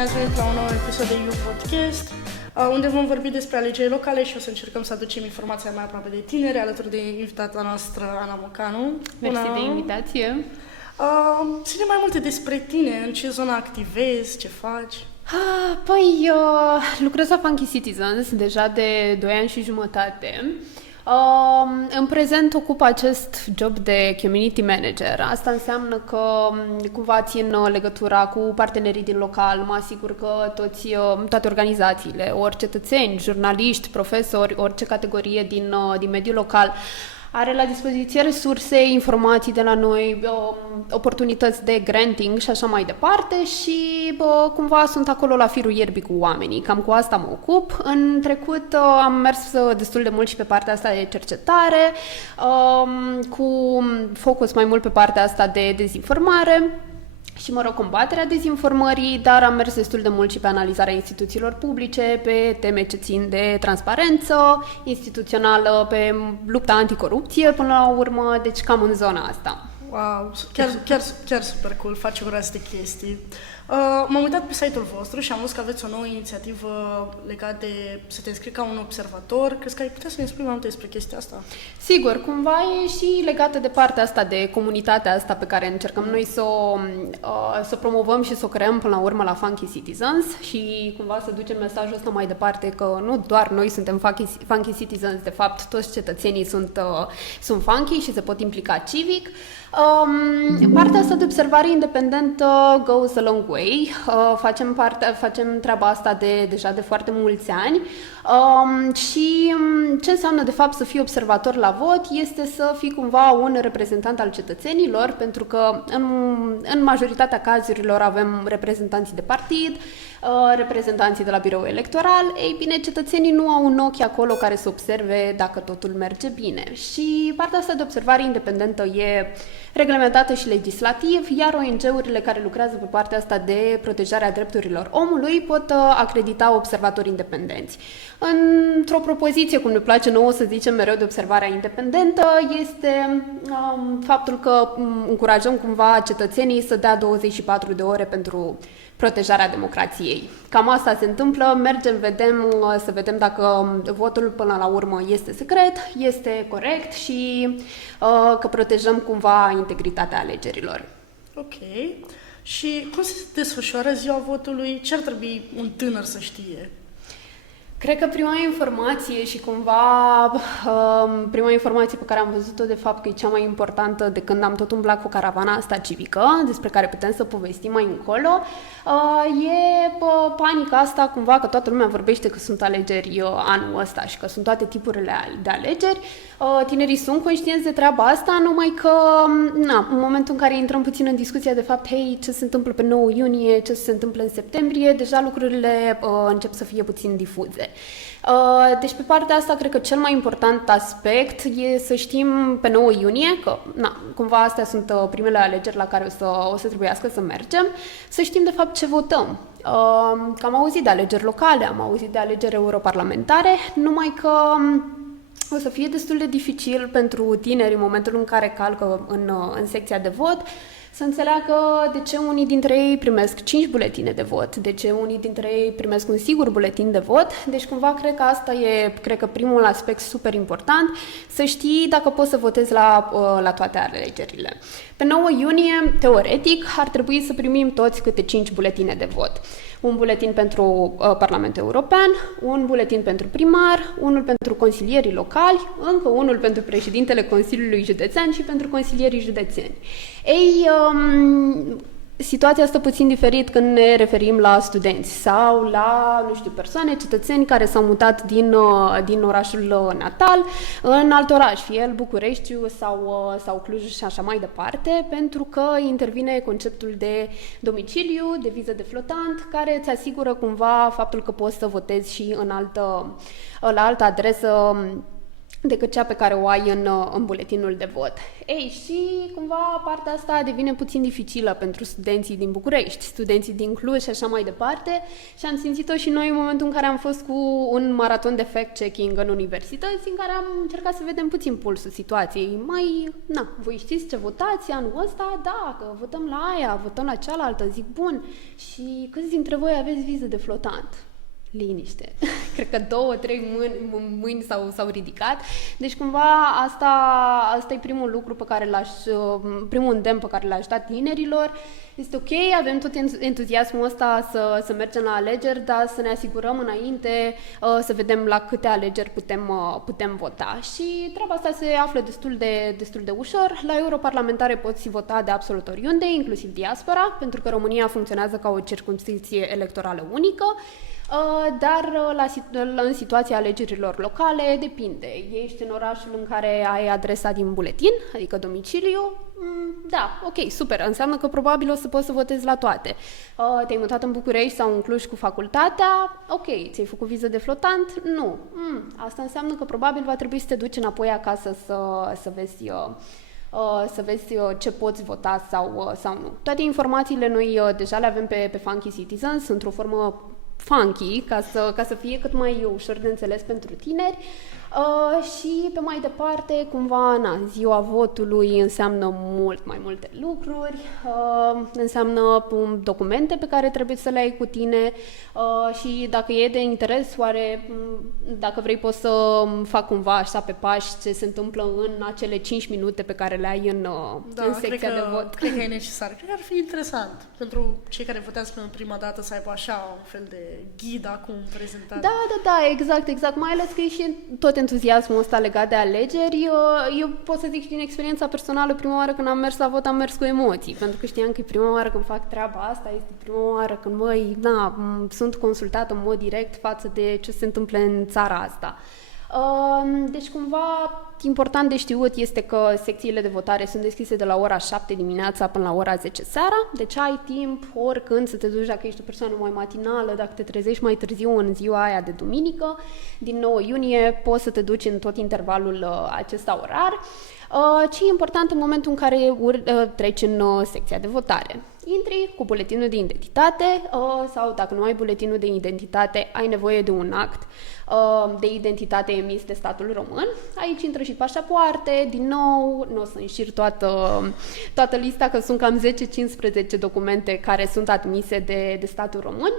bine ați venit la un nou episod de You Podcast, unde vom vorbi despre alegeri locale și o să încercăm să aducem informația mai aproape de tineri, alături de invitata noastră, Ana Mocanu. Mersi de invitație. Ține mai multe despre tine, în ce zonă activezi, ce faci? Păi, lucrez la Funky Citizens deja de 2 ani și jumătate. În prezent ocup acest job de community manager. Asta înseamnă că cumva țin legătura cu partenerii din local, mă asigur că toate organizațiile, ori cetățeni, jurnaliști, profesori, orice categorie din mediul local are la dispoziție resurse, informații de la noi, oportunități de granting și așa mai departe și cumva sunt acolo la firul ierbii cu oamenii. Cam cu asta mă ocup. În trecut am mers destul de mult și pe partea asta de cercetare, cu focus mai mult pe partea asta de dezinformare și, combaterea dezinformării, dar am mers destul de mult și pe analizarea instituțiilor publice, pe teme ce țin de transparență instituțională, pe lupta anticorupție până la urmă, deci cam în zona asta. Wow, chiar super cool, faci o grămadă de chestii. M-am uitat pe site-ul vostru și am văzut că aveți o nouă inițiativă legată de să te înscrii ca un observator. Crezi că ai putea să ne spui mai multe despre chestia asta? Sigur, cumva e și legată de partea asta, de comunitatea asta pe care încercăm noi să o promovăm și să o creăm până la urmă la Funky Citizens și cumva să ducem mesajul ăsta mai departe că nu doar noi suntem Funky Citizens, de fapt toți cetățenii sunt funky și se pot implica civic. Partea asta de observare independentă goes a long way. Facem treaba asta deja de foarte mulți ani și ce înseamnă de fapt să fii observator la vot este să fii cumva un reprezentant al cetățenilor, pentru că în majoritatea cazurilor avem reprezentanții de partid, reprezentanții de la birou electoral. Ei bine, cetățenii nu au un ochi acolo care să observe dacă totul merge bine și partea asta de observare independentă e reglementată și legislativ, iar ONG-urile care lucrează pe partea asta de protejare a drepturilor omului pot acredita observatori independenți. Într-o propoziție, cum ne place nouă să zicem mereu de observarea independentă, este faptul că încurajăm cumva cetățenii să dea 24 de ore pentru protejarea democrației. Cam asta se întâmplă, mergem, să vedem dacă votul până la urmă este secret, este corect și că protejăm cumva integritatea alegerilor. Ok. Și cum se desfășoară ziua votului? Ce ar trebui un tânăr să știe? Cred că prima informație și cumva prima informație pe care am văzut-o de fapt că e cea mai importantă de când am tot umblat cu caravana asta civică, despre care putem să povestim mai încolo, e panica asta cumva că toată lumea vorbește că sunt alegeri anul ăsta și că sunt toate tipurile de alegeri. Tinerii sunt conștienți de treaba asta, numai că în momentul în care intrăm puțin în discuția de fapt, hei, ce se întâmplă pe 9 iunie, ce se întâmplă în septembrie, deja lucrurile încep să fie puțin difuze. Deci pe partea asta cred că cel mai important aspect e să știm pe 9 iunie, că cumva astea sunt primele alegeri la care o să trebuiască să mergem, să știm de fapt ce votăm. Că am auzit de alegeri locale, am auzit de alegeri europarlamentare, numai că o să fie destul de dificil pentru tineri în momentul în care calcă în secția de vot să înțeleagă de ce unii dintre ei primesc 5 buletine de vot, de ce unii dintre ei primesc un singur buletin de vot. Deci cumva cred că asta e primul aspect super important, să știi dacă poți să votezi la toate alegerile. Pe 9 iunie, teoretic, ar trebui să primim toți câte 5 buletine de vot. Un buletin pentru Parlamentul European, un buletin pentru primar, unul pentru consilierii locali, încă unul pentru președintele Consiliului Județean și pentru consilierii județeni. Situația asta puțin diferit când ne referim la studenți sau la, persoane, cetățeni care s-au mutat din orașul natal în alt oraș, fie el Bucureștiu sau Cluj și așa mai departe, pentru că intervine conceptul de domiciliu, de viză de flotant, care îți asigură cumva faptul că poți să votezi și la altă adresă decât cea pe care o ai în buletinul de vot. Ei, și cumva partea asta devine puțin dificilă pentru studenții din București, studenții din Cluj și așa mai departe, și am simțit-o și noi în momentul în care am fost cu un maraton de fact-checking în universități, în care am încercat să vedem puțin pulsul situației. Voi știți ce votați anul ăsta? Da, că votăm la aia, votăm la cealaltă, zic, bun. Și câți dintre voi aveți viză de flotant? Liniște. Cred că 2-3 mâini s-au ridicat. Deci cumva asta e primul lucru pe care primul îndemn pe care l-aș da tinerilor. Este ok, avem tot entuziasmul ăsta să mergem la alegeri, dar să ne asigurăm înainte să vedem la câte alegeri putem vota. Și treaba asta se află destul de ușor. La europarlamentare poți vota de absolut oriunde, inclusiv diaspora, pentru că România funcționează ca o circumscripție electorală unică. Dar în situația alegerilor locale depinde. Ești în orașul în care ai adresa din buletin, adică domiciliu, da, ok, super, înseamnă că probabil o să poți să votezi la toate. Te-ai mutat în București sau în Cluj cu facultatea, ok, ți-ai făcut viză de flotant? Nu. Asta înseamnă că probabil va trebui să te duci înapoi acasă să vezi ce poți vota sau nu. Toate informațiile noi deja le avem pe Funky Citizens, într-o formă funky, ca să fie cât mai ușor de înțeles pentru tineri. Și pe mai departe, cumva, ziua votului înseamnă mult mai multe lucruri, înseamnă documente pe care trebuie să le ai cu tine și dacă e de interes, oare dacă vrei poți să fac cumva așa pe pași ce se întâmplă în acele 5 minute pe care le ai în secția de vot. Cred că e necesar. Cred că ar fi interesant pentru cei care votează pentru prima dată să aibă așa un fel de ghid acum prezentat. Da, exact. Mai ales că e și tot entuziasmul ăsta legat de alegeri. Eu pot să zic și din experiența personală, prima oară când am mers la vot am mers cu emoții, pentru că știam că e prima oară când fac treaba asta, este prima oară când sunt consultată în mod direct față de ce se întâmplă în țara asta. Deci cumva important de știut este că secțiile de votare sunt deschise de la ora 7 dimineața până la ora 10 seara, deci ai timp oricând să te duci, dacă ești o persoană mai matinală, dacă te trezești mai târziu în ziua aia de duminică, din 9 iunie poți să te duci în tot intervalul acesta orar. Ce e important în momentul în care treci în secția de votare? Intri cu buletinul de identitate sau dacă nu ai buletinul de identitate, ai nevoie de un act de identitate emis de statul român. Aici intră și pașapoarte, din nou, nu o să înșir toată lista, că sunt cam 10-15 documente care sunt admise de statul român.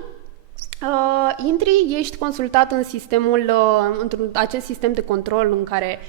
Intri, ești consultat în într-un acest sistem de control în care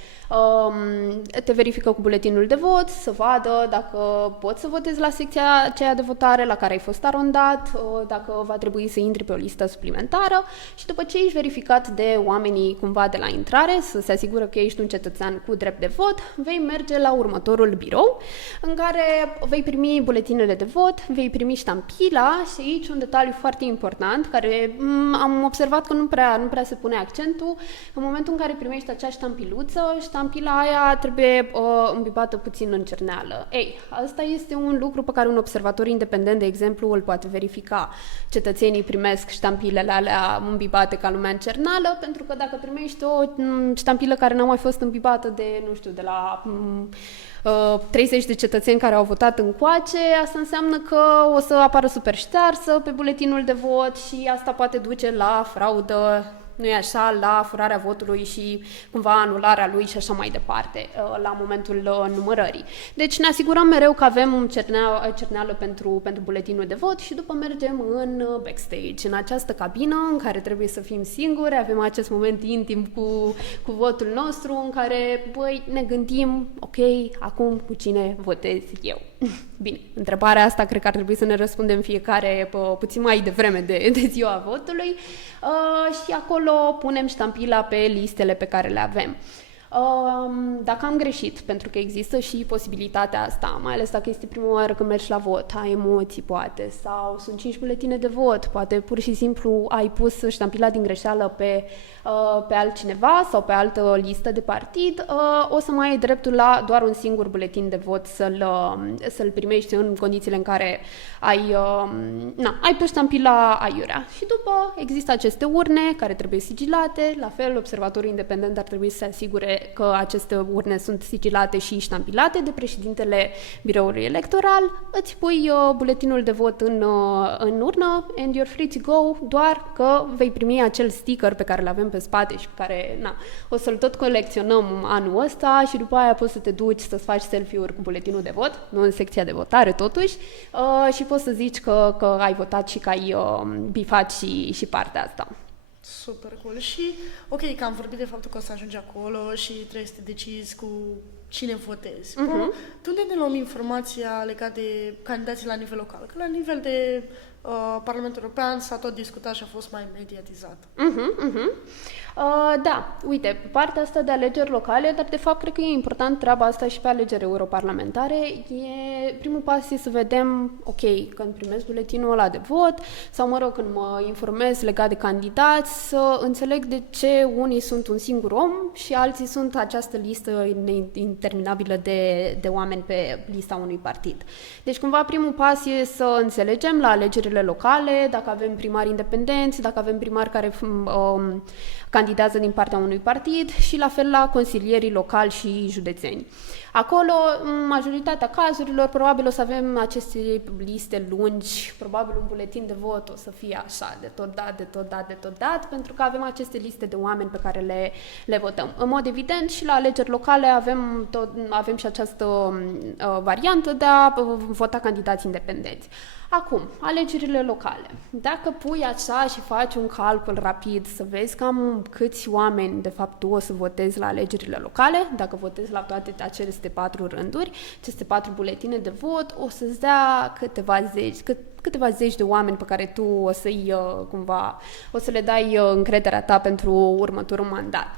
te verifică cu buletinul de vot, să vadă dacă poți să votezi la secția aceea de votare la care ai fost arondat, dacă va trebui să intri pe o listă suplimentară și după ce ești verificat de oamenii cumva de la intrare, să se asigură că ești un cetățean cu drept de vot, vei merge la următorul birou în care vei primi buletinele de vot, vei primi ștampila și aici un detaliu foarte important care am observat că nu prea se pune accentul. În momentul în care primești acea ștampiluță, ștampila aia trebuie îmbibată puțin în cerneală. Ei, asta este un lucru pe care un observator independent, de exemplu, îl poate verifica. Cetățenii primesc ștampilele alea îmbibate ca lumea în cerneală, pentru că dacă primești o ștampilă care n-a mai fost îmbibată de la 30 de cetățeni care au votat încoace, asta înseamnă că o să apară super ștearsă pe buletinul de vot și asta poate duce la fraudă, nu-i așa, la furarea votului și cumva anularea lui și așa mai departe la momentul numărării. Deci ne asigurăm mereu că avem cerneală pentru buletinul de vot și după mergem în backstage, în această cabină în care trebuie să fim singuri, avem acest moment intim cu votul nostru în care, ne gândim, ok, acum cu cine votez eu? Bine, întrebarea asta cred că ar trebui să ne răspundem fiecare puțin mai devreme de ziua votului și acolo punem ștampila pe listele pe care le avem. Dacă am greșit, pentru că există și posibilitatea asta, mai ales dacă este prima oară când mergi la vot, ai emoții poate, sau sunt 5 buletine de vot, poate pur și simplu ai pus ștampila din greșeală pe altcineva sau pe altă listă de partid, o să mai ai dreptul la doar un singur buletin de vot să-l primești în condițiile în care ai pus ștampila aiurea. Și după există aceste urne care trebuie sigilate, la fel observatorul independent ar trebui să se asigure că aceste urne sunt sigilate și ștampilate de președintele biroului electoral, îți pui buletinul de vot în urnă and you're free to go, doar că vei primi acel sticker pe care îl avem pe spate și pe care o să-l tot colecționăm anul ăsta și după aia poți să te duci să-ți faci selfie-uri cu buletinul de vot, nu în secția de votare totuși, și poți să zici că ai votat și că ai bifat și partea asta. Super cool. Și, ok, că am vorbit de faptul că o să ajungi acolo și trebuie să te decizi cu cine votezi. Tu unde ne luăm informația legată de candidații la nivel local? Că la nivel de Parlamentul European s-a tot discutat și a fost mai mediatizat. Da, uite, partea asta de alegeri locale, dar de fapt cred că e important treaba asta și pe alegeri europarlamentare. Primul pas e să vedem, ok, când primesc buletinul ăla de vot sau, mă rog, când mă informez legat de candidați, să înțeleg de ce unii sunt un singur om și alții sunt această listă interminabilă de oameni pe lista unui partid. Deci, cumva, primul pas e să înțelegem la alegerile locale dacă avem primari independenți, dacă avem primari care candidează din partea unui partid și la fel la consilierii locali și județeni. Acolo, în majoritatea cazurilor, probabil o să avem aceste liste lungi, probabil un buletin de vot o să fie așa, de tot dat, pentru că avem aceste liste de oameni pe care le votăm. În mod evident, și la alegeri locale avem și această variantă de a vota candidați independenți. Acum, alegerile locale. Dacă pui așa și faci un calcul rapid să vezi cam câți oameni de fapt tu o să votezi la alegerile locale, dacă votezi la toate aceste 4 rânduri, aceste 4 buletine de vot, o să-ți dea câteva zeci de oameni pe care tu o să-i o să le dai încrederea ta pentru următorul mandat.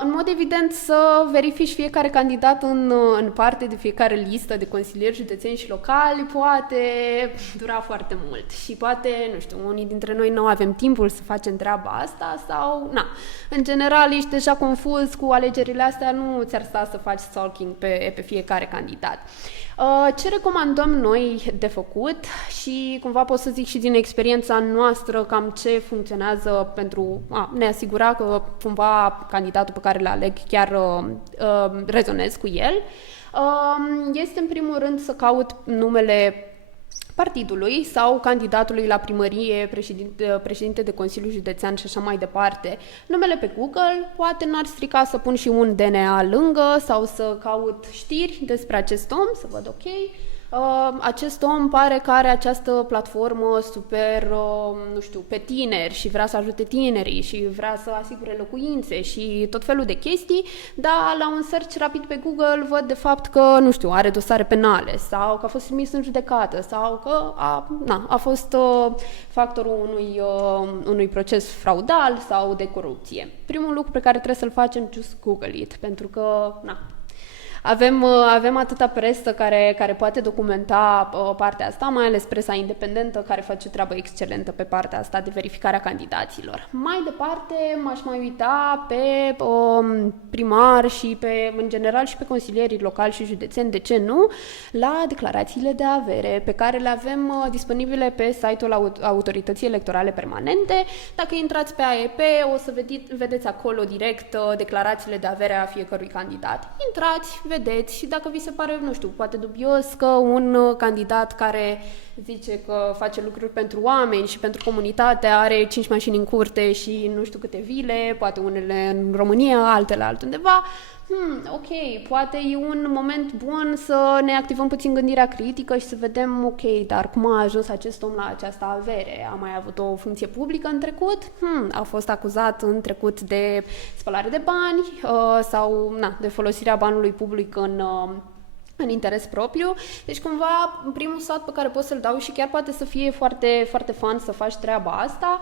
În mod evident să verifici fiecare candidat în parte de fiecare listă de consilieri județeni și locali poate dura foarte mult și poate, nu știu, unii dintre noi nu avem timpul să facem treaba asta sau, în general ești deja confuz cu alegerile astea, nu ți-ar sta să faci stalking pe fiecare candidat. Ce recomandăm noi de făcut și cumva pot să zic și din experiența noastră cam ce funcționează pentru a ne asigura că cumva candidatul pe care îl aleg chiar rezonez cu el, este în primul rând să caut numele partidului sau candidatului la primărie, președinte de Consiliu Județean și așa mai departe, numele pe Google, poate n-ar strica să pun și un DNA lângă sau să caut știri despre acest om, să văd ok. Acest om pare că are această platformă super, nu știu, pe tineri și vrea să ajute tinerii și vrea să asigure locuințe și tot felul de chestii, dar la un search rapid pe Google văd de fapt că, nu știu, are dosare penale sau că a fost trimis în judecată sau că a fost factorul unui proces fraudal sau de corupție. Primul lucru pe care trebuie să-l facem, just Google it, pentru că, avem atâta presă care poate documenta partea asta, mai ales presa independentă care face o treabă excelentă pe partea asta de verificare a candidaților. Mai departe, m-aș mai uita pe primar și în general și pe consilierii locali și județeni, de ce nu, la declarațiile de avere pe care le avem disponibile pe site-ul Autorității Electorale Permanente. Dacă intrați pe AEP, o să vedeți acolo direct declarațiile de avere a fiecărui candidat. Intrați, vedeți și dacă vi se pare, nu știu, poate dubios că un candidat care zice că face lucruri pentru oameni și pentru comunitate are 5 mașini în curte și nu știu câte vile, poate unele în România, altele altundeva, ok, poate e un moment bun să ne activăm puțin gândirea critică și să vedem, ok, dar cum a ajuns acest om la această avere? A mai avut o funcție publică în trecut? A fost acuzat în trecut de spălare de bani sau de folosirea banului public în interes propriu. Deci, cumva, primul sfat pe care pot să-l dau și chiar poate să fie foarte, foarte fun să faci treaba asta,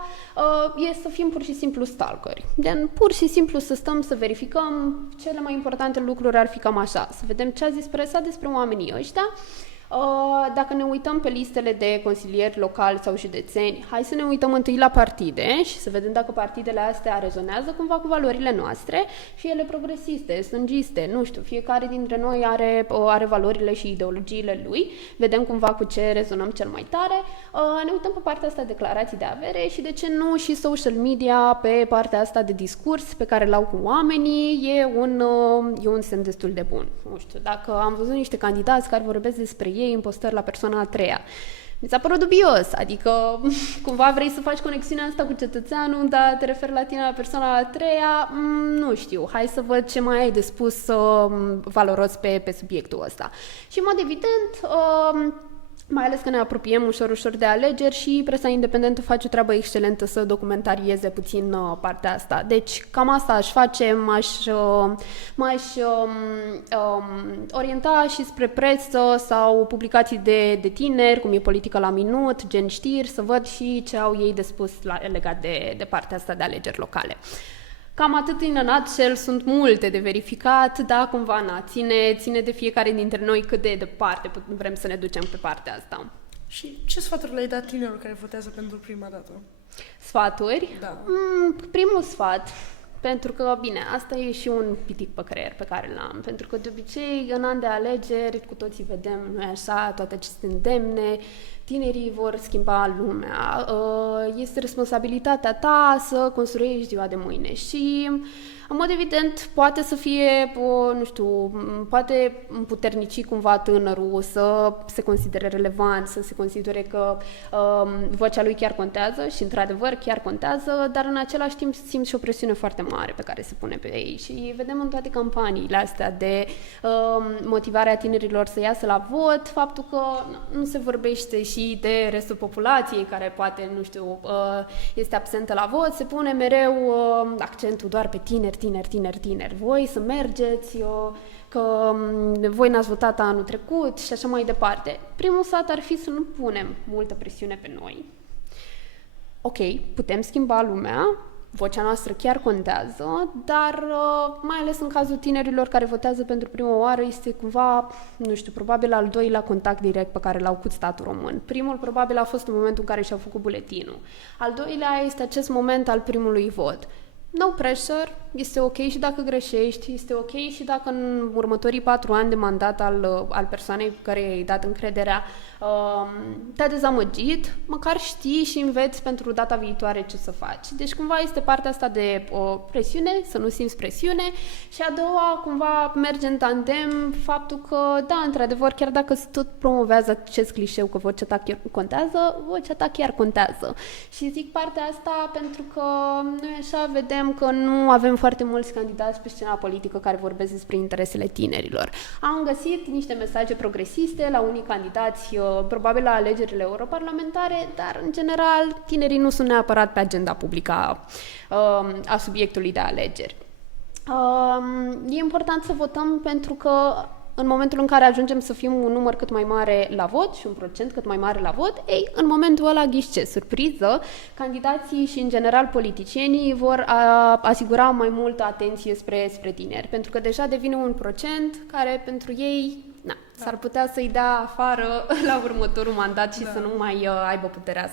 e să fim pur și simplu stalkeri. Pur și simplu să stăm să verificăm cele mai importante lucruri ar fi cam așa. Să vedem ce a zis presa despre oamenii ăștia, Dacă ne uităm pe listele de consilieri locali sau județeni, hai să ne uităm întâi la partide și să vedem dacă partidele astea rezonează cumva cu valorile noastre, fie ele progresiste, stângiste, nu știu, fiecare dintre noi are valorile și ideologiile lui, vedem cumva cu ce rezonăm cel mai tare, ne uităm pe partea asta de declarații de avere și de ce nu și social media pe partea asta de discurs pe care l-au cu oamenii, e un semn destul de bun. Nu știu, dacă am văzut niște candidați care vorbesc despre ei în postări la persoana a treia, mi s-a părut dubios, adică cumva vrei să faci conexiunea asta cu cetățeanul, dar te referi la tine la persoana a treia, nu știu, hai să văd ce mai ai de spus valoros pe subiectul ăsta. Și în mod evident, mai ales că ne apropiem ușor de alegeri și presa independentă face o treabă excelentă să documentarieze puțin partea asta. Deci cam asta aș face, m-aș orienta și spre presă sau publicații de tineri, cum e Politica la Minut, gen știri, să văd și ce au ei de spus legat de partea asta de alegeri locale. Cam atât în nutshell, sunt multe de verificat, dar cumva ține de fiecare dintre noi cât de departe vrem să ne ducem pe partea asta. Și ce sfaturi le-ai dat tinerilor care votează pentru prima dată? Sfaturi? Da. Primul sfat, pentru că, bine, asta e și un pitic pe creier pe care l-am, pentru că de obicei în an de alegeri cu toții vedem, nu-i așa, toate aceste îndemne, tinerii vor schimba lumea, este responsabilitatea ta să construiești ziua de mâine și, în mod evident, poate să fie, nu știu, poate împuternici cumva tânărul să se considere relevant, să se considere că vocea lui chiar contează și, într-adevăr, chiar contează, dar în același timp simt și o presiune foarte mare pe care se pune pe ei și vedem în toate campaniile astea de motivarea tinerilor să iasă la vot, faptul că nu se vorbește și de restul populației care poate, nu știu, este absentă la vot, se pune mereu accentul doar pe tineri. Voi să mergeți, că voi n-ați votat anul trecut și așa mai departe. Primul sfat ar fi să nu punem multă presiune pe noi. Ok, putem schimba lumea, vocea noastră chiar contează, dar mai ales în cazul tinerilor care votează pentru prima oară este cumva, nu știu, probabil al doilea contact direct pe care l-au cu statul român. Primul probabil a fost în momentul în care și-au făcut buletinul. Al doilea este acest moment al primului vot. No pressure, este ok și dacă greșești, este ok și dacă în următorii 4 ani de mandat al persoanei care i-ai dat încrederea te-a dezamăgit, măcar știi și înveți pentru data viitoare ce să faci. Deci cumva este partea asta de presiune, să nu simți presiune și a doua cumva merge în tandem faptul că, da, într-adevăr, chiar dacă tot promovează acest clișeu că vocea ta chiar contează, vocea ta chiar contează. Și zic partea asta pentru că noi așa vedem că nu avem foarte mulți candidați pe scena politică care vorbesc despre interesele tinerilor. Am găsit niște mesaje progresiste la unii candidați, probabil la alegerile europarlamentare, dar în general tinerii nu sunt neapărat pe agenda publică a subiectului de alegeri. E important să votăm pentru că în momentul în care ajungem să fim un număr cât mai mare la vot și un procent cât mai mare la vot, în momentul ăla, ghiși ce, surpriză, candidații și, în general, politicienii vor asigura mai multă atenție spre tineri, pentru că deja devine un procent care, pentru ei, s-ar putea să-i dea afară la următorul mandat și să nu mai aibă puterea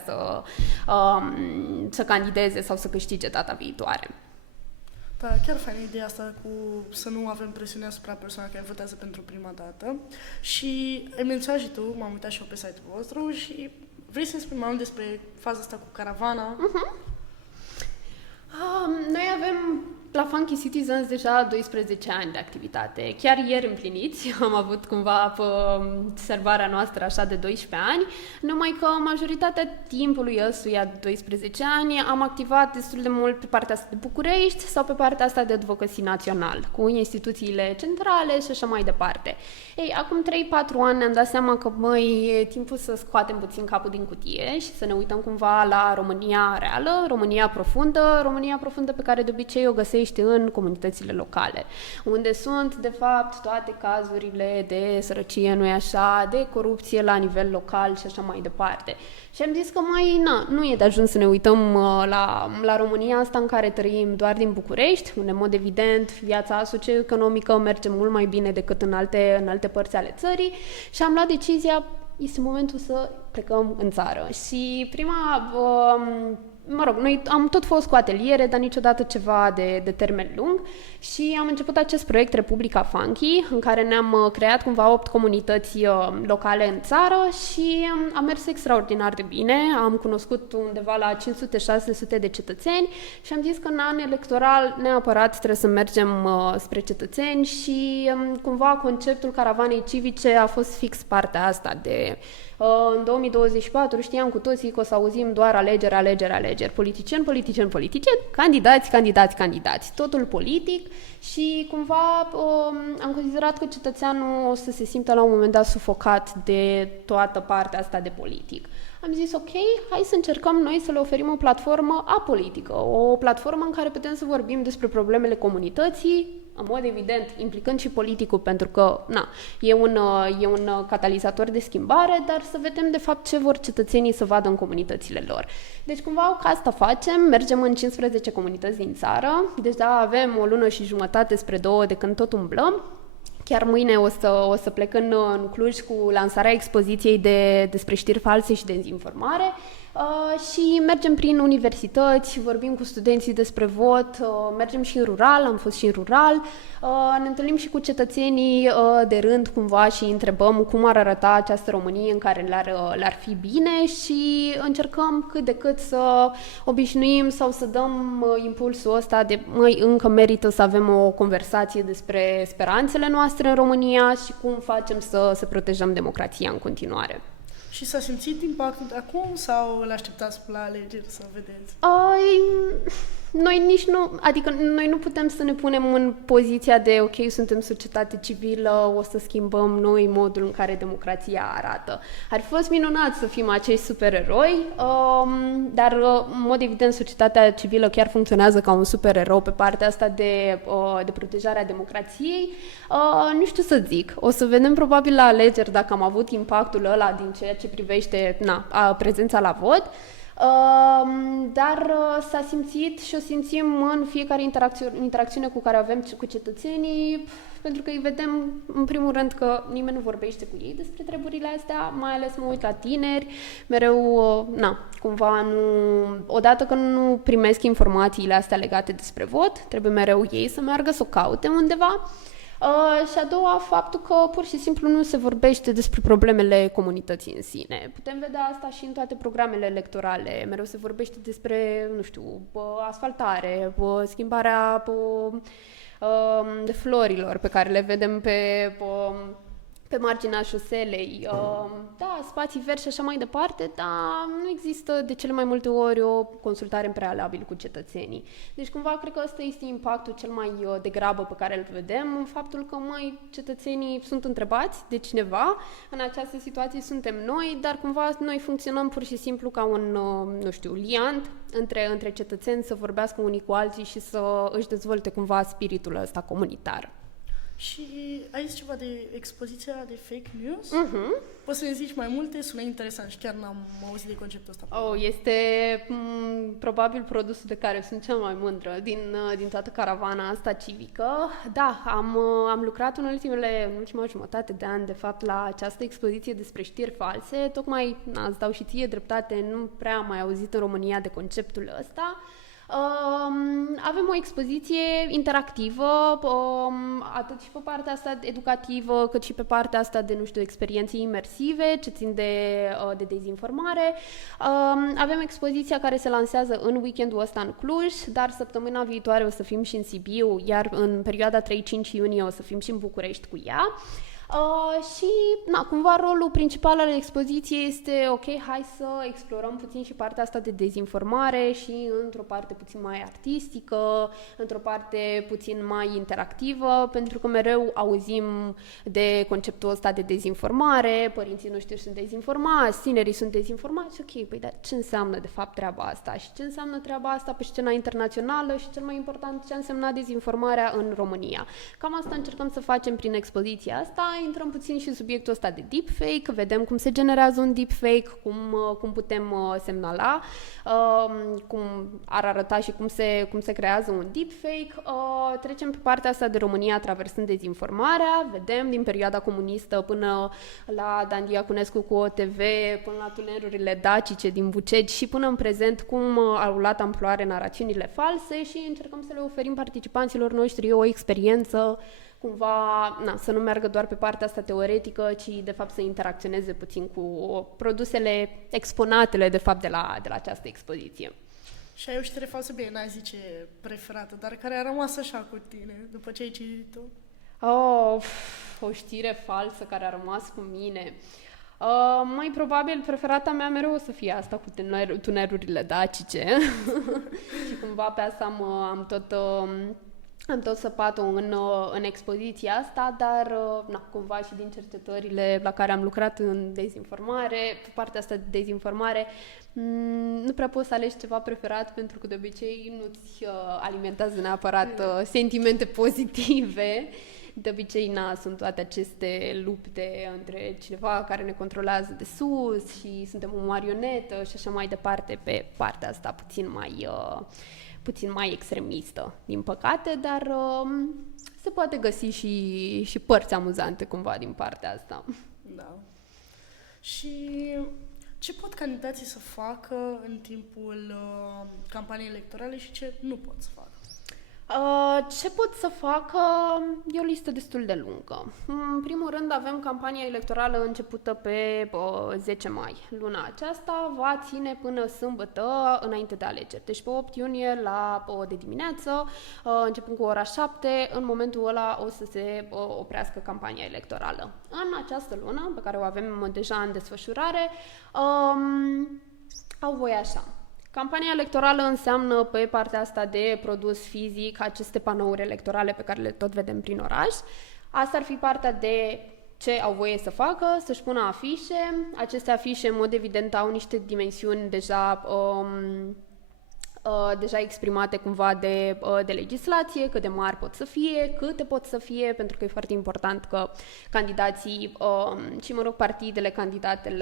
să candideze sau să câștige data viitoare. Da, chiar fain ideea asta cu să nu avem presiune asupra persoanei care votează pentru prima dată. Și ai menționat și tu, m-am uitat și eu pe site-ul vostru și vrei să-mi spui mai mult despre faza asta cu caravana? Noi avem la Funky Citizens deja 12 ani de activitate. Chiar ieri împliniți, am avut cumva servarea noastră așa de 12 ani, numai că majoritatea timpului ăstuia 12 ani am activat destul de mult pe partea asta de București sau pe partea asta de advocacy național, cu instituțiile centrale și așa mai departe. Acum 3-4 ani ne-am dat seama că, e timpul să scoatem puțin capul din cutie și să ne uităm cumva la România reală, România profundă pe care de obicei o găsești București în comunitățile locale, unde sunt, de fapt, toate cazurile de sărăcie, nu-i așa, de corupție la nivel local și așa mai departe. Și am zis că nu e de ajuns să ne uităm la România asta în care trăim doar din București, unde, în mod evident, viața socioeconomică merge mult mai bine decât în alte părți ale țării și am luat decizia, este momentul să plecăm în țară. Și noi am tot fost cu ateliere, dar niciodată ceva de termen lung și am început acest proiect Republica Funky, în care ne-am creat cumva 8 comunități locale în țară și a mers extraordinar de bine. Am cunoscut undeva la 500-600 de cetățeni și am zis că în an electoral neapărat trebuie să mergem spre cetățeni și cumva conceptul caravanei civice a fost fix partea asta de... În 2024 știam cu toții că o să auzim doar alegeri, politicieni, candidați, totul politic și cumva am considerat că cetățeanul o să se simtă la un moment dat sufocat de toată partea asta de politic. Am zis, ok, hai să încercăm noi să le oferim o platformă apolitică, o platformă în care putem să vorbim despre problemele comunității, în mod evident, implicând și politicul, pentru că e un catalizator de schimbare, dar să vedem de fapt ce vor cetățenii să vadă în comunitățile lor. Deci cumva ca asta facem, mergem în 15 comunități din țară, deja avem o lună și jumătate spre 2 de când tot umblăm. Chiar mâine o să plec în Cluj cu lansarea expoziției despre știri false și dezinformare și mergem prin universități, vorbim cu studenții despre vot, mergem și în rural, am fost și în rural, ne întâlnim și cu cetățenii de rând cumva și întrebăm cum ar arăta această Românie în care le-ar fi bine și încercăm cât de cât să obișnuim sau să dăm impulsul ăsta de încă merită să avem o conversație despre speranțele noastre în România și cum facem să protejăm democrația în continuare. Și s-a simțit impactul de acum sau îl așteptați la alegeri să vedeți? Noi nu putem să ne punem în poziția de ok, suntem societate civilă, o să schimbăm noi modul în care democrația arată. Ar fi fost minunat să fim acești supereroi, dar în mod evident societatea civilă chiar funcționează ca un supererou pe partea asta de protejarea democrației. Nu știu să zic, o să vedem probabil la alegeri dacă am avut impactul ăla din ceea ce privește prezența la vot. Dar s-a simțit și o simțim în fiecare interacțiune cu care avem cu cetățenii, pentru că îi vedem în primul rând că nimeni nu vorbește cu ei despre treburile astea, mai ales mă uit la tineri, mereu, cumva odată că nu primesc informațiile astea legate despre vot, trebuie mereu ei să meargă să o caute undeva. Și a doua, faptul că pur și simplu nu se vorbește despre problemele comunității în sine. Putem vedea asta și în toate programele electorale. Mereu se vorbește despre, asfaltare, schimbarea florilor pe care le vedem pe marginea șoselei, spații verzi și așa mai departe, dar nu există de cele mai multe ori o consultare în prealabil cu cetățenii. Deci cumva cred că ăsta este impactul cel mai degrabă pe care îl vedem, în faptul că cetățenii sunt întrebați de cineva, în această situație suntem noi, dar cumva noi funcționăm pur și simplu ca un, liant între cetățeni să vorbească unii cu alții și să își dezvolte cumva spiritul ăsta comunitar. Și ai zis ceva de expoziția de fake news? Poți să ne zici mai multe? Sună interesant și chiar n-am auzit de conceptul ăsta. Este probabil produsul de care sunt cea mai mândră din toată caravana asta civică. Da, am lucrat în ultima jumătate de an, de fapt, la această expoziție despre știri false. Tocmai, îți dau și ție dreptate, nu prea am mai auzit în România de conceptul ăsta. Avem o expoziție interactivă, atât și pe partea asta educativă, cât și pe partea asta de, experiențe imersive, ce țin de dezinformare. Avem expoziția care se lansează în weekendul ăsta în Cluj, dar săptămâna viitoare o să fim și în Sibiu, iar în perioada 3-5 iunie o să fim și în București cu ea. Și, cumva rolul principal al expoziției este, ok, hai să explorăm puțin și partea asta de dezinformare și într-o parte puțin mai artistică, într-o parte puțin mai interactivă, pentru că mereu auzim de conceptul ăsta de dezinformare, părinții noștri sunt dezinformați, tinerii sunt dezinformați, ok, păi dar ce înseamnă de fapt treaba asta și ce înseamnă treaba asta pe scena internațională și cel mai important ce a însemnat dezinformarea în România. Cam asta încercăm să facem prin expoziția asta. Intrăm puțin și în subiectul ăsta de deepfake, vedem cum se generează un deepfake, cum putem semnala, cum ar arăta și cum se creează un deepfake. Trecem pe partea asta de România traversând dezinformarea, vedem din perioada comunistă până la Dan Diaconescu cu OTV, până la tunelurile dacice din Bucegi și până în prezent cum au luat amploare narațiunile false și încercăm să le oferim participanților noștri o experiență cumva, să nu meargă doar pe partea asta teoretică, ci de fapt să interacționeze puțin cu produsele, exponatele de fapt de la această expoziție. Și ai o știre falsă, bine, n-ai zice preferată, dar care a rămas așa cu tine după ce ai citit-o? O știre falsă care a rămas cu mine. Mai probabil preferata mea mereu o să fie asta cu tunelurile dacice și cumva pe asta am tot săpat-o în expoziția asta, dar cumva și din cercetările la care am lucrat în dezinformare, pe partea asta de dezinformare, nu prea poți să alegi ceva preferat pentru că de obicei nu-ți alimentează neapărat sentimente pozitive. De obicei, sunt toate aceste lupte între cineva care ne controlează de sus și suntem o marionetă și așa mai departe pe partea asta puțin mai extremistă, din păcate, dar se poate găsi și părți amuzante cumva din partea asta. Da. Și ce pot candidații să facă în timpul campaniei electorale și ce nu pot să facă? Ce pot să facă? E o listă destul de lungă. În primul rând avem campania electorală începută pe 10 mai. Luna aceasta va ține până sâmbătă înainte de alegeri. Deci pe 8 iunie de dimineață, începând cu ora 7, în momentul ăla o să se oprească campania electorală. În această lună, pe care o avem deja în desfășurare, au voie așa. Campania electorală înseamnă pe partea asta de produs fizic aceste panouri electorale pe care le tot vedem prin oraș. Asta ar fi partea de ce au voie să facă, să-și pună afișe. Aceste afișe, în mod evident, au niște dimensiuni deja exprimate cumva de legislație, cât de mari pot să fie, câte pot să fie, pentru că e foarte important că candidații și, partidele candidate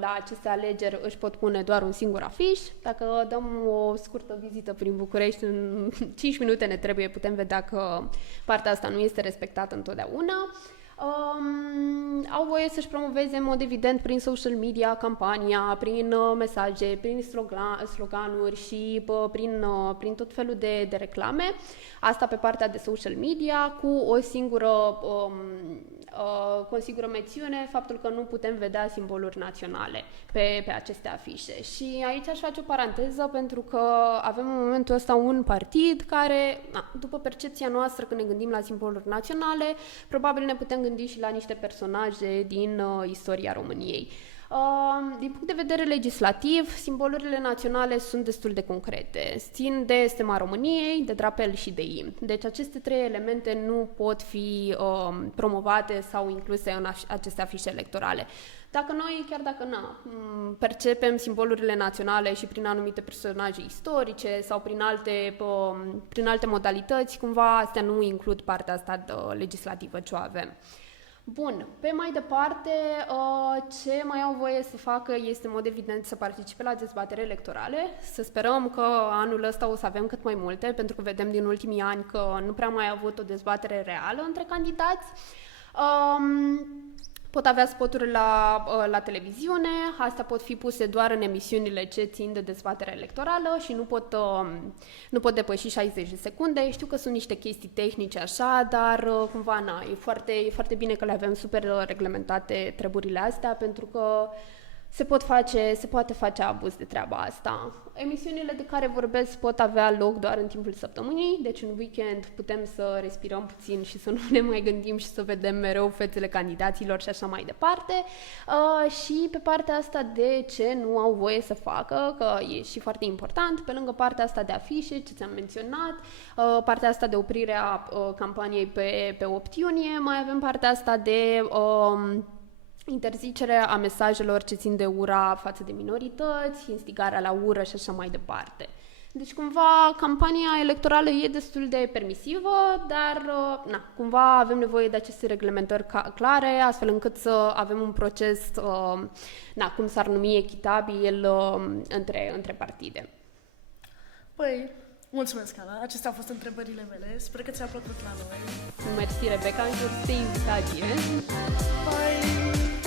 la aceste alegeri își pot pune doar un singur afiș. Dacă dăm o scurtă vizită prin București, în 5 minute ne trebuie, putem vedea că partea asta nu este respectată întotdeauna. Au voie să-și promoveze în mod evident prin social media campania, prin mesaje, prin sloganuri și prin tot felul de reclame. Asta pe partea de social media cu o singură mențiune, faptul că nu putem vedea simboluri naționale pe aceste afișe. Și aici aș face o paranteză pentru că avem în momentul ăsta un partid care, după percepția noastră când ne gândim la simboluri naționale, probabil ne putem gândi și la niște personaje din istoria României. Din punct de vedere legislativ, simbolurile naționale sunt destul de concrete. Țin de stema României, de drapel și de imn. Deci aceste trei elemente nu pot fi promovate sau incluse în aceste afișe electorale. Chiar dacă percepem simbolurile naționale și prin anumite personaje istorice sau prin alte modalități, cumva astea nu includ partea asta legislativă ce o avem. Bun, pe mai departe, ce mai au voie să facă este, în mod evident, să participe la dezbatere electorale. Să sperăm că anul ăsta o să avem cât mai multe, pentru că vedem din ultimii ani că nu prea mai a avut o dezbatere reală între candidați. Pot avea spoturi la televiziune, astea pot fi puse doar în emisiunile ce țin de dezbatere electorală și nu pot depăși 60 de secunde. Știu că sunt niște chestii tehnice așa, dar cumva e foarte bine că le avem super reglementate treburile astea, pentru că se poate face abuz de treaba asta. Emisiunile de care vorbesc pot avea loc doar în timpul săptămânii, deci în weekend putem să respirăm puțin și să nu ne mai gândim și să vedem mereu fețele candidaților și așa mai departe. Și pe partea asta de ce nu au voie să facă, că e și foarte important, pe lângă partea asta de afișe, ce ți-am menționat, partea asta de oprirea campaniei pe 8 iunie, mai avem partea asta de interzicerea a mesajelor ce țin de ura față de minorități, instigarea la ură și așa mai departe. Deci, cumva, campania electorală e destul de permisivă, dar, cumva avem nevoie de aceste reglementări clare, astfel încât să avem un proces, cum s-ar numi, echitabil între partide. Păi, mulțumesc, Ana. Acestea au fost întrebările mele. Sper că ți-a plăcut la noi. Mersi, Rebecca, și o să te invitație. Bye!